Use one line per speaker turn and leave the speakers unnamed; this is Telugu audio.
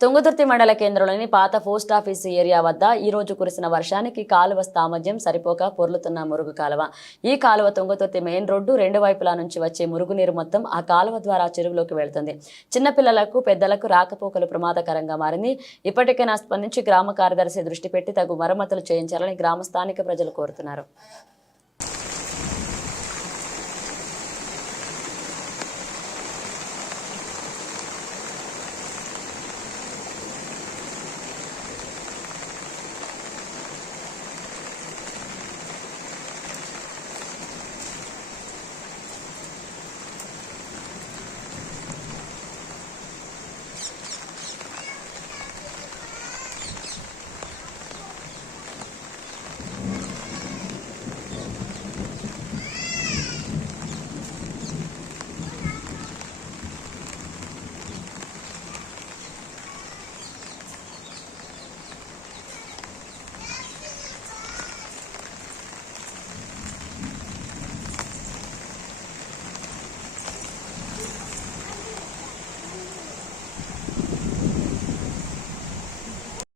తుంగతుర్తి మండల కేంద్రంలోని పాత పోస్ట్ ఆఫీస్ ఏరియా వద్ద ఈ రోజు కురిసిన వర్షానికి కాలువ సామర్థ్యం సరిపోక పొర్లుతున్న మురుగు కాలువ. ఈ కాలువ తుంగతుర్తి మెయిన్ రోడ్డు రెండు వైపులా నుంచి వచ్చే మురుగునీరు మొత్తం ఆ కాలువ ద్వారా చెరువులోకి వెళ్తుంది. చిన్నపిల్లలకు పెద్దలకు రాకపోకలు ప్రమాదకరంగా మారింది. ఇప్పటికైనా స్పందించి గ్రామ కార్యదర్శి దృష్టి పెట్టి తగు మరమ్మతులు చేయించాలని గ్రామ స్థానిక ప్రజలు కోరుతున్నారు.